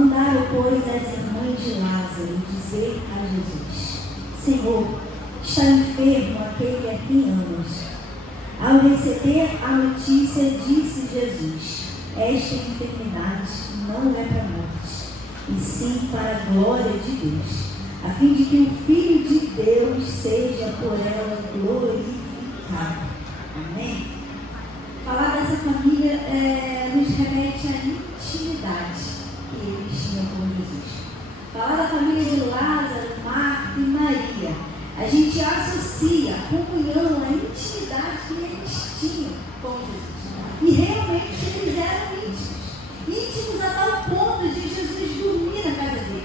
Mandaram, pois, as irmãs de Lázaro dizer a Jesus: Senhor, está enfermo aquele a quem amas. Ao receber a notícia, disse Jesus: esta enfermidade não é para a morte, e sim para a glória de Deus, a fim de que o Filho de Deus seja por ela glorificado. Amém? Falar dessa família nos remete à intimidade que eles tinham com Jesus. Falar da família de Lázaro, Marta e Maria, a gente associa a comunhão, a intimidade que eles tinham com Jesus. E realmente eles eram íntimos a tal ponto de Jesus dormir na casa deles,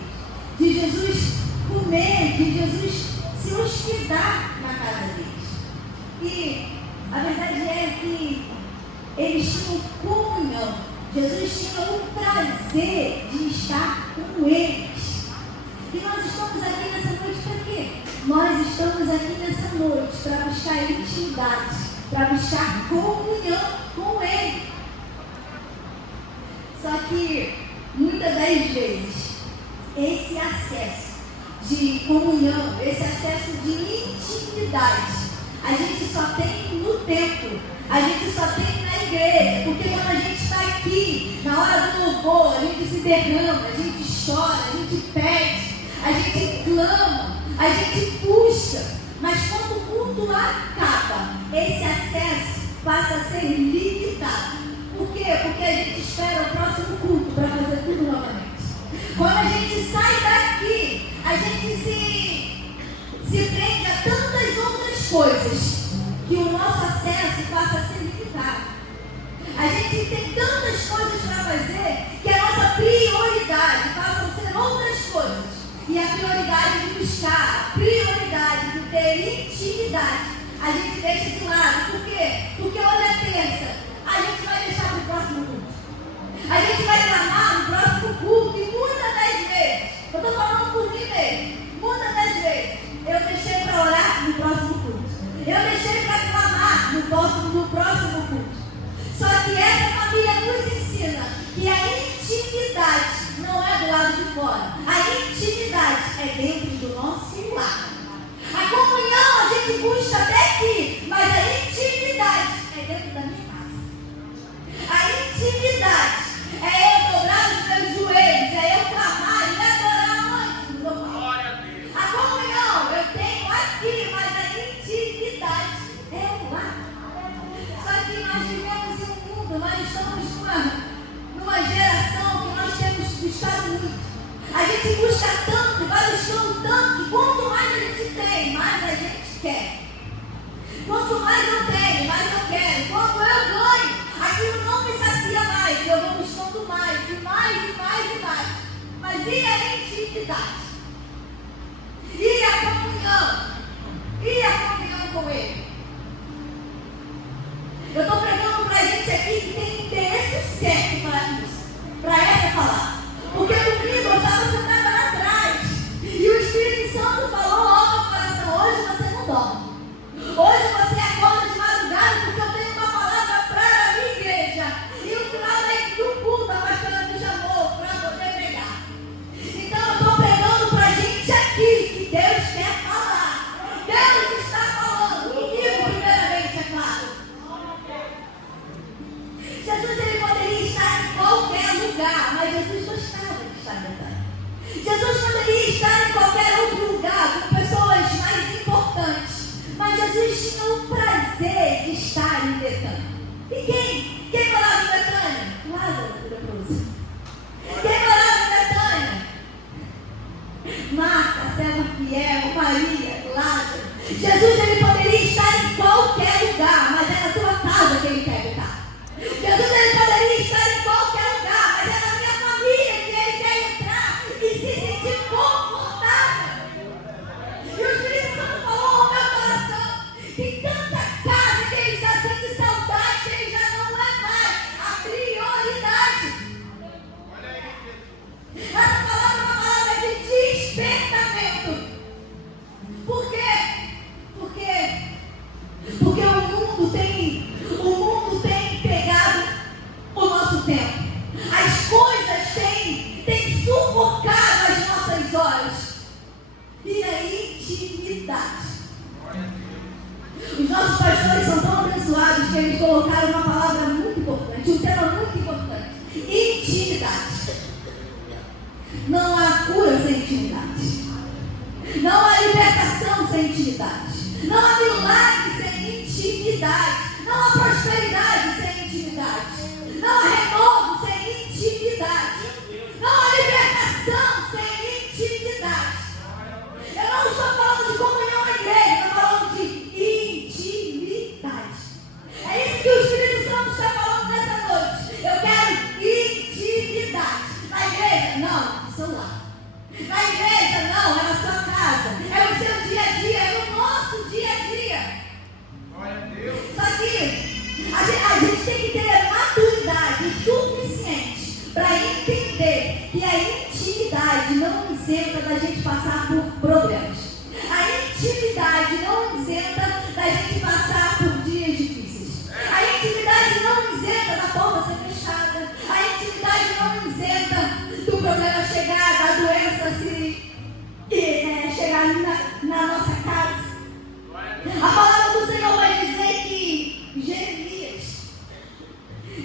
de Jesus comer, de Jesus se hospedar na casa deles. E a verdade é que eles tinham comunhão. Jesus tinha o prazer de estar com eles. E nós estamos aqui nessa noite para quê? Nós estamos aqui nessa noite para buscar intimidade, para buscar comunhão com Ele. Só que, muitas das vezes, esse acesso de comunhão, esse acesso de intimidade, a gente só tem no templo, a gente só tem na igreja, porque quando a gente está aqui, na hora do louvor, a gente se derrama, a gente chora, a gente pede, a gente clama, a gente busca, mas quando o culto acaba, esse acesso passa a ser limitado. Por quê? Porque a gente espera o próximo culto para fazer tudo novamente. Quando a gente sai daqui, a gente se prende a tantas outras coisas que o nosso acesso passa a ser limitado. A gente tem tantas coisas para fazer que a nossa prioridade passa a ser outras coisas. E a prioridade de buscar, a prioridade de ter intimidade, a gente deixa de lado. Por quê? Porque hoje é terça, a gente vai deixar para o próximo culto. A gente vai clamar no próximo culto e muitas das vezes, eu estou falando por mim mesmo, muitas das vezes, eu deixei para orar no próximo culto. Eu deixei para clamar no próximo culto. Só que essa família nos ensina que a intimidade não é do lado de fora. A intimidade é dentro do nosso lar. A comunhão a gente busca até aqui, mas a intimidade é dentro da minha casa. A intimidade é eu dobrar os meus joelhos, é eu clamar e adorar onde? No meu lar. A comunhão eu tenho aqui, mas a intimidade é lá. Só que nós vivemos em um mundo, nós estamos numa geração que nós temos buscado muito. A gente busca tanto, vai buscando tanto, que quanto mais a gente tem, mais a gente quer. Quanto mais eu tenho, mais eu quero. Quanto eu ganho, aquilo não me sacia mais. Eu vou buscando mais, e mais, e mais, e mais. Mas e a intimidade? E a comunhão? E a comunhão com Ele? Eu estou pregando para a gente aqui que tem interesse certo para isso, para essa palavra. Porque domingo eu estava sentada lá atrás e o Espírito Santo falou logo no coração: hoje você não dorme. Hoje você acorda de madrugada porque eu tenho uma palavra para a minha igreja. E no final do culto a pastora me chamou para poder pregar. Então eu estou pregando para a gente aqui que Deus quer falar. Deus está falando comigo primeiramente, é claro. Jesus ele poderia estar em qualquer lugar, mas Jesus gostava de estar em Betânia. Jesus poderia estar em qualquer outro lugar com pessoas mais importantes, mas Jesus tinha o prazer de estar em Betânia. E quem morava em Betânia? Lázaro, o leproso. Quem morava em Betânia? Marta, serva fiel, Maria, Lázaro. Jesus ele poderia estar em qualquer lugar, mas é na tua casa que ele quer habitar. Jesus ele poderia estar em qualquer lugar, mas é na minha família que ele quer entrar e se sentir confortável. E o Espírito Santo falou ao meu coração: tem tanta casa que ele já sente saudade, que ele já não é mais a prioridade. Essa palavra é uma palavra de despertamento. Por quê? Porque sem intimidade. Não há milagre sem intimidade. Não há prosperidade sem intimidade. Não há renovo sem intimidade. Não há libertação sem intimidade. Eu não estou falando de comunhão na igreja, estou falando de intimidade. É isso que o Espírito Santo está falando nessa noite. Eu quero intimidade. Na igreja, não, no celular. Na igreja, não, é na sua casa. É no seu dia a dia, é no nosso dia a dia. Glória a Deus. Só que a gente tem que ter maturidade suficiente para entender que a intimidade não isenta da gente passar por problemas. A intimidade não isenta da gente passar por dias difíceis. A intimidade não isenta da porta ser fechada. A intimidade não isenta do problema chegar, da doença chegar na nossa casa. A palavra do Senhor vai dizer que Jeremias,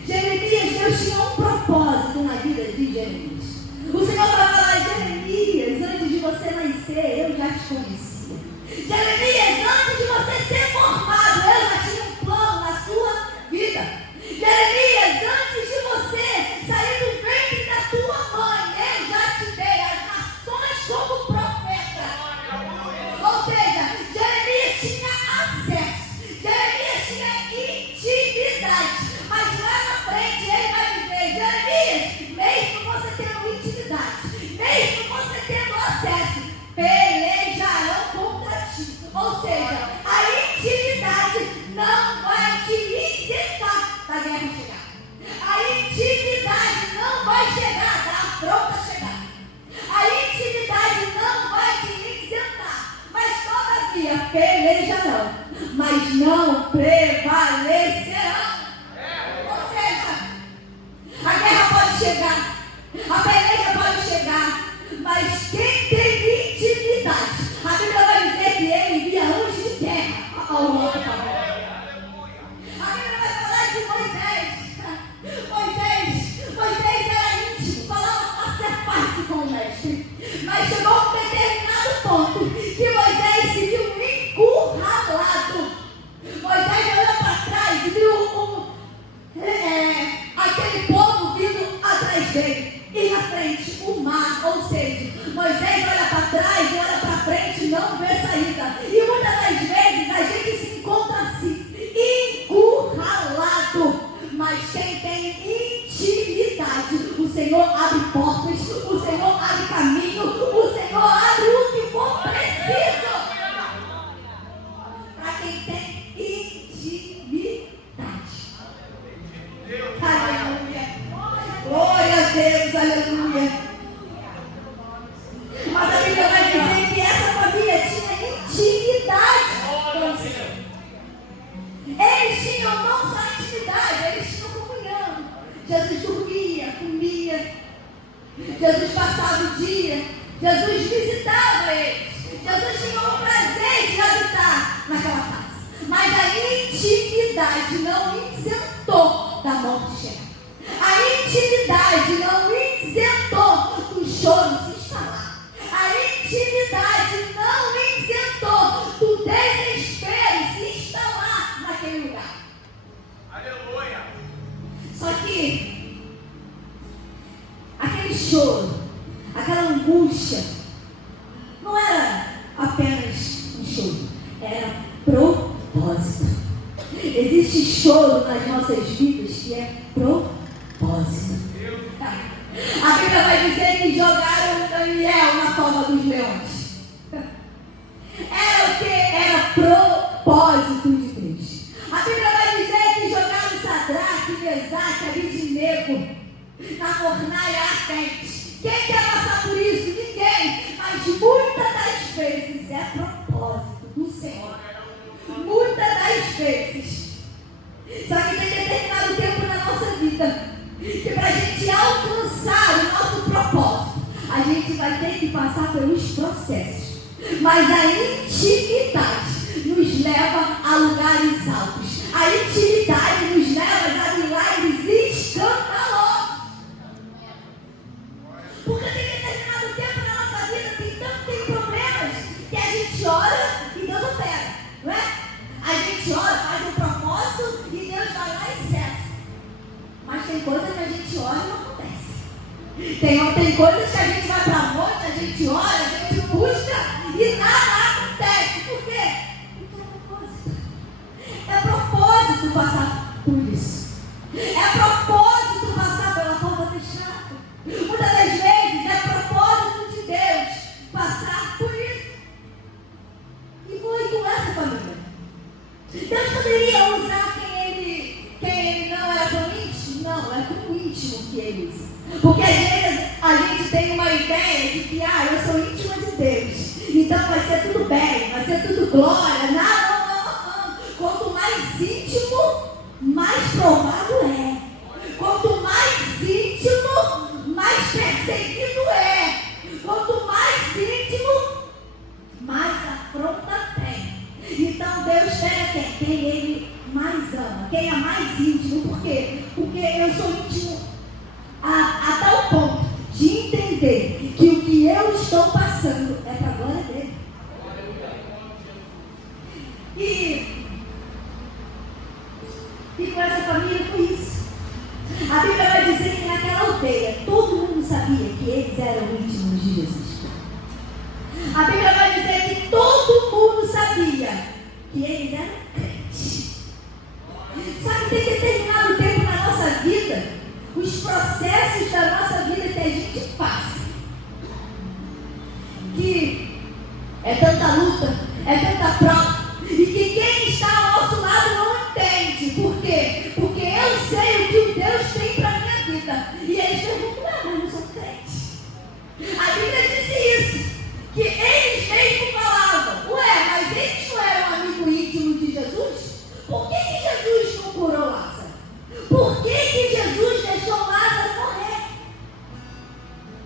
Deus tinha um propósito na vida de Jeremias. O Senhor vai falar: Jeremias, antes de você nascer, eu já te conhecia. Jeremias, antes de você ser formado, eu já tinha um plano na sua vida. Jeremias, antes de você sair do ventre da tua mãe, eu já te dei as nações como profeta. Ou seja, Jeremias tinha acesso, Jeremias tinha intimidade. Mas lá na frente ele vai dizer: Jeremias, mesmo você tendo intimidade, mesmo você tendo acesso, pelejarão contra ti. Ou seja, a intimidade não vai te isentar da guerra chegar. A intimidade não vai chegar da afronta chegar. A intimidade não vai te isentar. Mas todavia pelejarão, mas não prevalecerão. Ou seja, a guerra pode chegar, a peleja pode chegar, mas quem tem intimidade, a Bíblia vai dizer que ele envia anjos de guerra ao outro favor. A Bíblia vai falar de Moisés era íntimo, falava face a face com o mestre, mas chegou a um determinado ponto que Moisés se viu encurralado. Moisés olhou para trás e viu aquele povo vindo atrás dele, e na frente o mar. Ou seja, Moisés olha para trás e olha para frente e não vê saída. E muitas das vezes a gente se encontra assim, encurralado. Mas quem tem intimidade, o Senhor abre portas, o Senhor abre caminho, o Senhor abre o que for preciso. Para quem tem intimidade. Aleluia. Glória a Deus, aleluia. Mas a Bíblia vai dizer que essa família tinha intimidade com o Senhor. Eles tinham não só intimidade, eles tinham comunhão. Jesus dormia, comia. Jesus passava o dia. Jesus visitava eles. Jesus tinha o prazer de habitar naquela casa. Mas a intimidade não isentou da morte chegar. A intimidade não isentou do choro se instalar. A intimidade não isentou do desespero se instalar naquele lugar. Aleluia. Só que aquele choro, aquela angústia, não era apenas um choro, era propósito. Existe choro nas nossas vidas que é propósito. A Bíblia vai dizer que jogaram Daniel na cova dos leões. Era o que? Era propósito de Deus. A Bíblia vai dizer que jogaram Sadraque, Mesaque, Abednego na fornalha ardente. Quem quer passar por isso? Ninguém. Mas muitas das vezes é propósito do Senhor. Muitas das vezes. Só que tem determinado tempo na nossa vida que para a gente alcançar o nosso propósito, a gente vai ter que passar pelos processos. Mas a intimidade nos leva a lugares altos. A intimidade nos leva a milagres escandalosos. Porque tem determinado tempo na nossa vida, tem problemas, que a gente ora e Tem coisas que a gente vai para a noite, a gente ora, a gente busca e nada acontece. Por quê? Porque é propósito passar por isso. É propósito passar pela porta fechada. Muitas das vezes é propósito de Deus passar por isso. E foi com essa família. Deus poderia usar quem ele não era tão íntimo? Não, é com o íntimo que ele usa. Porque às vezes a gente tem uma ideia de que, eu sou íntima de Deus, então vai ser tudo bem, vai ser tudo glória. Não. Quanto mais íntimo, mais provável é. Quanto mais íntimo, mais perseguido é. Quanto mais íntimo, mais afronta tem. Então Deus pega quem ele mais ama, quem é mais íntimo. Por quê? Porque eu sou íntimo a tal ponto de entender que o que eu estou passando é para a glória dele. E com essa família foi isso. A Bíblia vai dizer que naquela aldeia todo mundo sabia que eles eram íntimos de Jesus. A Bíblia vai dizer que todo mundo sabia que eles eram crentes. Sabe, tem determinado tempo na nossa vida, os processos da nossa vida que a gente passa, que é tanta luta, é tanta prova, e que quem está ao nosso lado não entende. Por quê? Porque eu sei o que o Deus tem para a minha vida. E eles perguntam, mas eu não sou crente. A Bíblia disse isso, que eles mesmos falavam, mas eles não eram amigo íntimo de Jesus? Por que Jesus não curou Lázaro? Por que Jesus deixou Lázaro morrer?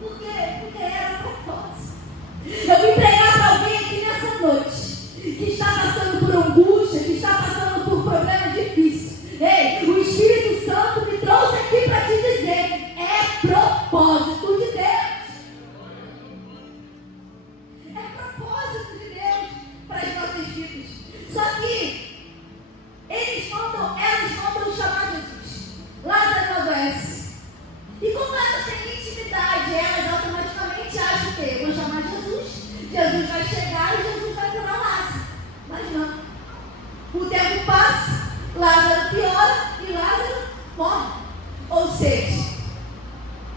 Por quê? Porque era propósito. Eu vim pregar para alguém aqui nessa noite que está passando por angústia, que está passando por problema difícil. Ei, o Espírito Santo me trouxe aqui para te dizer, é propósito de Deus. É propósito de Deus para as nossas vidas. Só que elas mandam chamar Jesus. Lázaro não adoece. E como elas têm intimidade, elas automaticamente acham o quê? Vou chamar Jesus. Jesus vai chegar e Jesus vai curar Lázaro. Mas não. O tempo passa, Lázaro piora e Lázaro morre. Ou seja,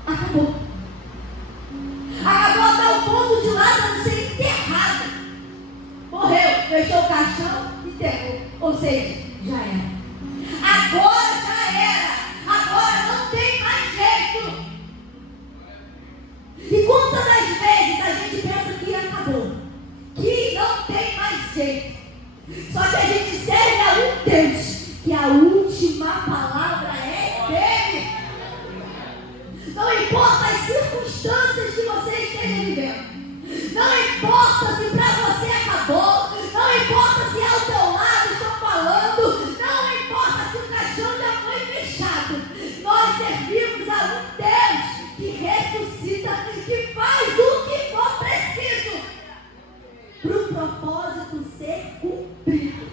acabou. Acabou até o ponto de Lázaro ser enterrado. Morreu, fechou o caixão e enterrou. Ou seja, já era. Agora já era. Agora não tem mais jeito. E quantas das vezes a gente pensa que acabou, que não tem mais jeito. Só que a gente serve a um Deus que a última palavra é dele. Não importa as circunstâncias que você esteja vivendo. Não importa se para você acabou. Não importa se ao teu lado estão falando. Não importa se o caixão já foi fechado. Nós servimos a um Deus que ressuscita, que faz o que for preciso para o propósito ser cumprido.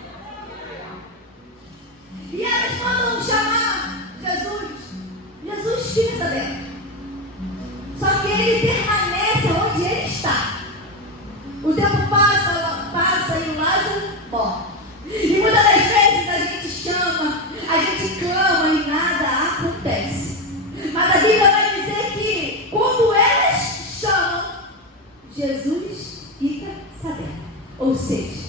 E elas mandam chamar Jesus. Jesus fica sabendo. Só que ele permanece onde ele está. O tempo passa e o Lázaro morre. E muitas das vezes a gente chama, a gente clama e nada acontece. Mas a Bíblia vai dizer que quando elas chamam, Jesus fica sabendo. Ou seja,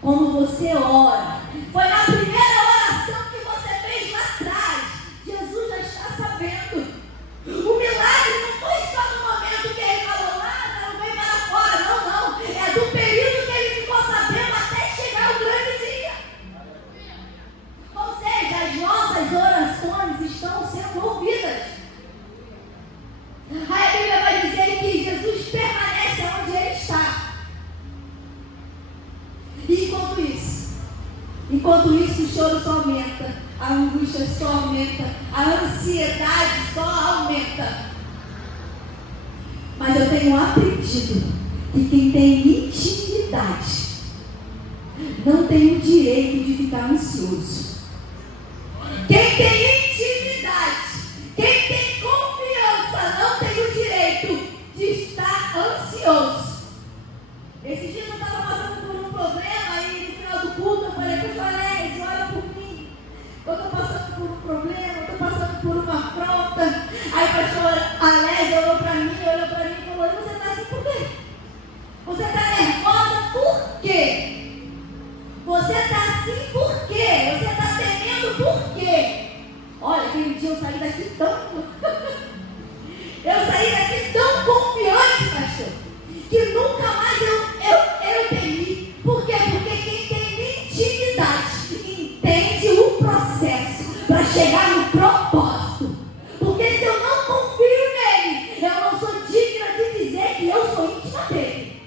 quando você ora, foi na primeira oração que você fez lá atrás, Jesus já está sabendo. O milagre não foi só no momento que ele falou, não vem para fora, não. É do período que ele ficou sabendo até chegar o grande dia. Ou seja, as nossas orações estão sendo ouvidas. A Bíblia vai dizer que Jesus permanece onde ele está. E enquanto isso o choro só aumenta, a angústia só aumenta, a ansiedade só aumenta. Mas eu tenho aprendido que quem tem intimidade não tem o direito de ficar ansioso. Quem tem intimidade, quem tem confiança, não tem o ansioso. Esses dias eu estava passando por um problema e no final do culto eu falei, Alésio, olha por mim. Eu estou passando por um problema, eu estou passando por uma afronta. Aí o pastor Alésio olhou para mim e falou, você está assim por quê? Você está nervosa por quê? Você está assim por quê? Você está temendo por quê? Olha, aquele dia eu saí daqui tão... eu saí daqui tão confiante, pastor, que nunca mais eu temi. Por quê? Porque quem tem intimidade entende o processo para chegar no propósito. Porque se eu não confio nele, eu não sou digna de dizer que eu sou íntima dele.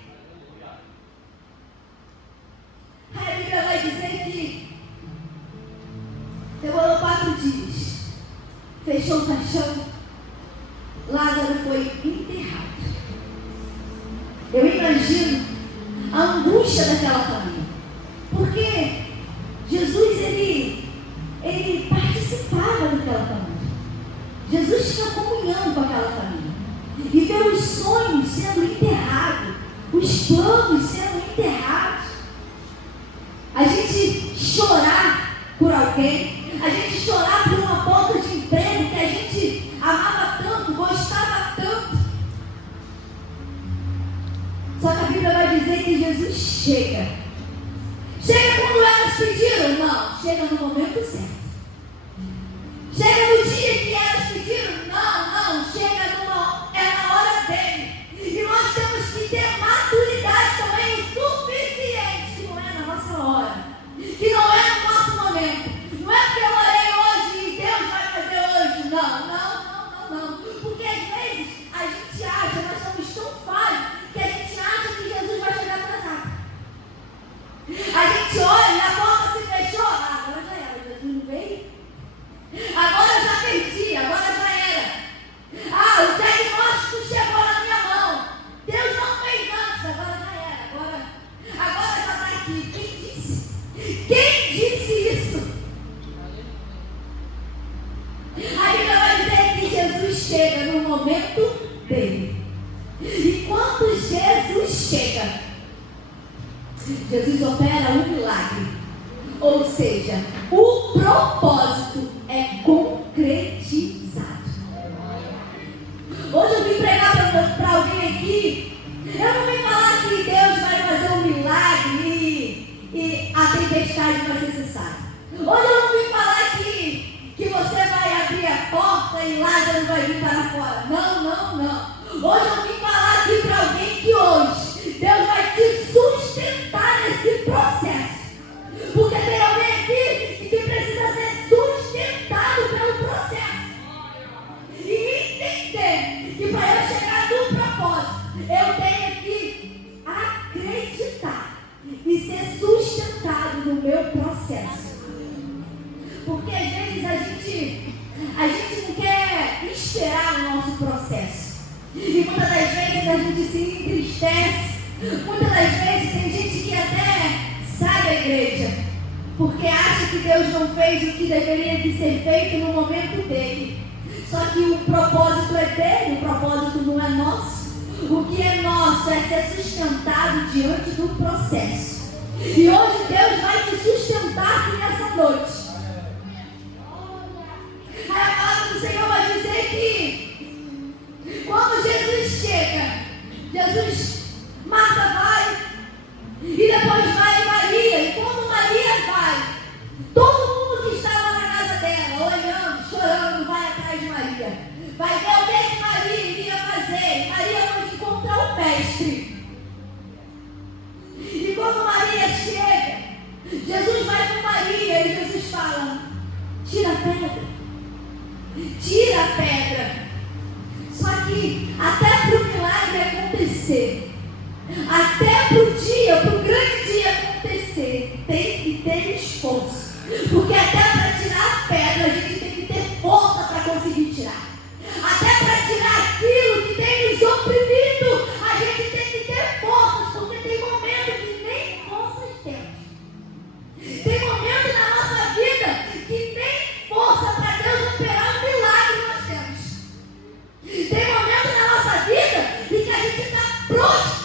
Aí a Bíblia vai dizer que demorou 4 dias, fechou o caixão, Lázaro foi enterrado. Eu imagino a angústia daquela família, porque Jesus ele participava daquela família. Jesus tinha comunhão com aquela família e ver os sonhos sendo enterrados, os planos sendo enterrados. A gente chorar por alguém, a gente chorar por uma porta de emprego que a gente amava tanto, gostava tanto. Só que a Bíblia vai dizer que Jesus chega. Chega quando elas pediram? Não, chega no momento certo. Chega no dia que elas pediram? Não, chega na hora dele. E nós temos que ter maturidade também o suficiente, que não é na nossa hora, que não é no nosso momento. Não é porque eu orei hoje e Deus vai fazer hoje. Não. Porque às vezes a gente acha, nós somos tão falhos, que a gente acha que Jesus vai chegar atrasado. A gente olha e a porta se fechou. Agora já era, Jesus não veio. Agora já perdi, agora já era. O diagnóstico chegou na minha mão. Deus não fez antes, agora já era. Agora já está aqui. Quem disse? Quem disse isso? A Bíblia vai dizer que Jesus chega no momento dele. E quando Jesus chega, Jesus opera um milagre. Ou seja, o propósito é concretizado. Hoje eu vim pregar para alguém aqui. Eu não vim falar que Deus vai fazer um milagre e a tempestade vai ser cessada. Hoje eu não vim falar que você vai abrir a porta e Lázaro vai vir para fora. Não. Hoje eu vim falar aqui para alguém que hoje Deus vai te sustentar nesse processo. Porque tem alguém aqui que precisa ser sustentado pelo processo. E entender que para eu chegar no propósito, eu tenho que acreditar e ser sustentado no meu processo. Porque às vezes a gente não quer esperar o nosso processo. E muitas das vezes a gente se entristece. Muitas das vezes tem gente que até sai da igreja porque acha que Deus não fez o que deveria de ser feito no momento dele. Só que o propósito é dele, o propósito não é nosso. O que é nosso é ser sustentado diante do processo. E hoje Deus vai te sustentar aqui nessa noite. A palavra do Senhor vai dizer que quando Jesus chega, Marta vai e depois vai Maria. E quando Maria vai, todo mundo que estava na casa dela, olhando, chorando, vai atrás de Maria. Vai ver o que Maria iria fazer. Maria foi encontrar o mestre. E quando Maria chega, Jesus vai com Maria e Jesus fala: tira a pedra. Tira a pedra. Só que até para o milagre acontecer, até para o grande dia acontecer, tem que ter esforço. Porque até para tirar a pedra, a gente tem que ter força para conseguir tirar. Até para tirar aquilo que tem nos oprimido, a gente tem que ter forças. Porque tem momentos que nem forças temos. Tem momentos na nossa vida que nem força para Deus operar um milagre nós temos. Tem momentos na nossa vida em que a gente está prostrado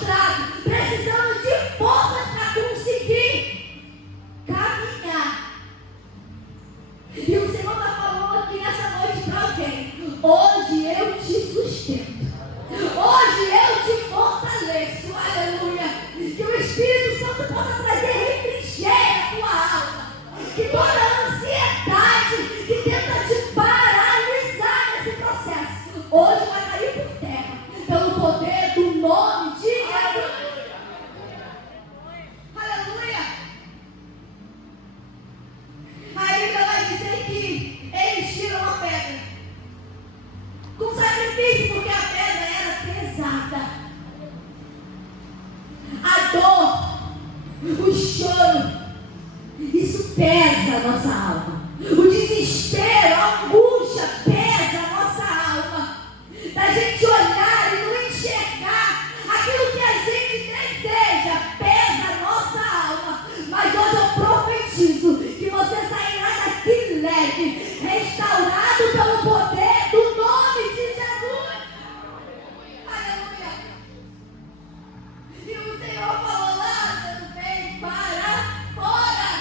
o choro, isso pesa a nossa alma. O desespero, a angústia pesa a nossa alma. Da gente olhar e não enxergar aquilo que a gente deseja, pesa a nossa alma. Mas hoje eu profetizo que você sairá daqui leve, restaurado pelo poder do nome de Jesus. Aleluia. E o Senhor falou: Lázaro, vem para fora.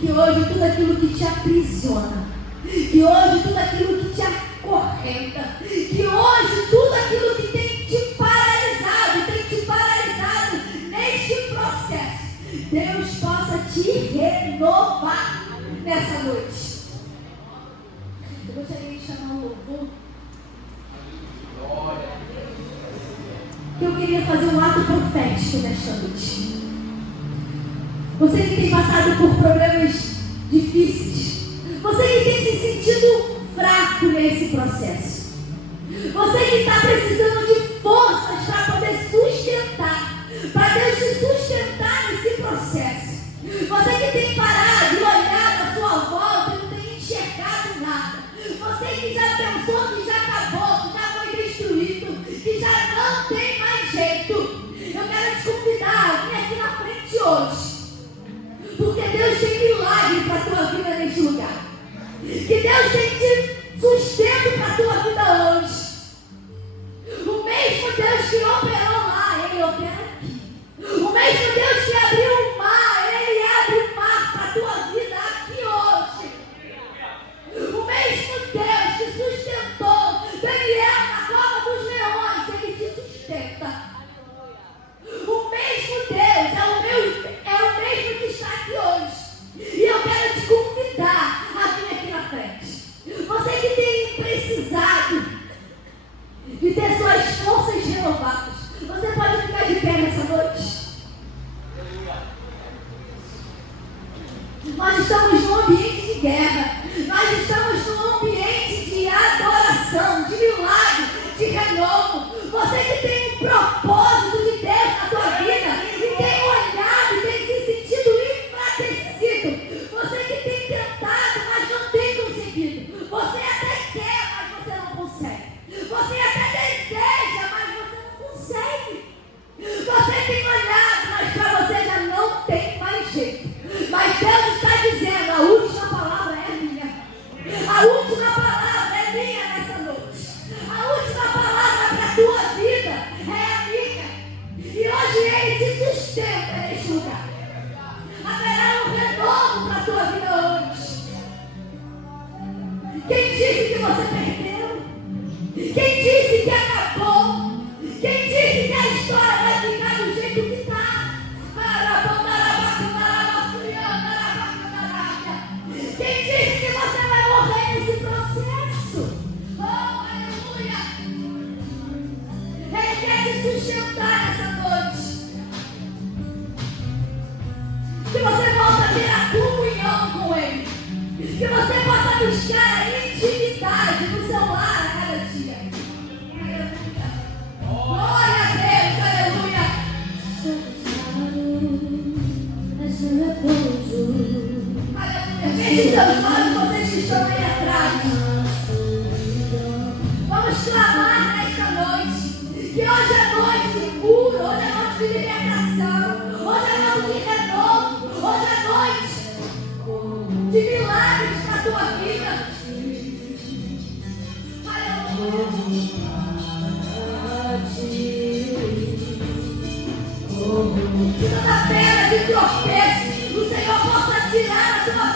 Que hoje tudo aquilo que te aprisiona, que hoje tudo aquilo que te acorrenta, que hoje tudo aquilo que tem te paralisado neste processo, Deus possa te renovar nessa noite. Eu gostaria de chamar o louvor, que eu queria fazer um ato profético nesta noite. Você que tem passado por problemas difíceis, você que tem se sentido fraco nesse processo, você que está precisando de forças para poder sustentar, para Deus te sustentar nesse processo, você que tem parado e olhado à sua volta e não tem enxergado nada, você que já pensou que já acabou, que já foi destruído, que já não tem mais jeito, eu quero te convidar a vir aqui na frente hoje. Porque Deus tem milagre para a tua vida neste lugar. Que Deus tem te sustento para a tua vida hoje. O mesmo Deus que operou lá, Ele opera aqui. O mesmo Deus que abriu o mar, Ele abre o mar para a tua vida aqui hoje. O mesmo Deus que sustentou Daniel na cova dos leões, Ele te sustenta. O mesmo Deus é o mesmo que está aqui hoje. E eu quero te convidar a vir aqui na frente. Você que tem precisado de ter suas forças renovadas, você pode ficar de pé nessa noite. Nós estamos num ambiente de guerra. Nós estamos num ambiente de adoração, de milagre, de renovo. Você que tem um propósito de Deus na tua vida e tem olhado e tem se sentido enfraquecido. Você que tem tentado, mas não tem conseguido. Você até quer, mas você não consegue. Você até deseja, mas você não consegue. Você tem olhado, mas para você já não tem mais jeito. Mas Deus está dizendo: a última palavra é minha. A última palavra é minha nessa noite. A última palavra para a tua vida é a minha. E hoje Ele te sustenta neste lugar. Haverá um renovo para a tua vida hoje. Quem disse que você perdeu? Quem disse que acabou? Quem disse que a história vai ficar do jeito que está? Quem disse que você vai morrer nesse processo? Oh, aleluia! Ele quer te sustentar nessa noite. Que você possa ter a comunhão com Ele. Que você possa buscar a intimidade no seu lar a cada dia. Glória a Deus, aleluia. Feche seus olhos, vocês que estão aí atrás. Vamos clamar nesta noite. Que hoje é noite de cura, hoje é noite de libertação, hoje é noite de renovo, hoje é noite de milagres na tua vida. Aleluia. Que toda pedra de tropeço o Senhor possa tirar a tua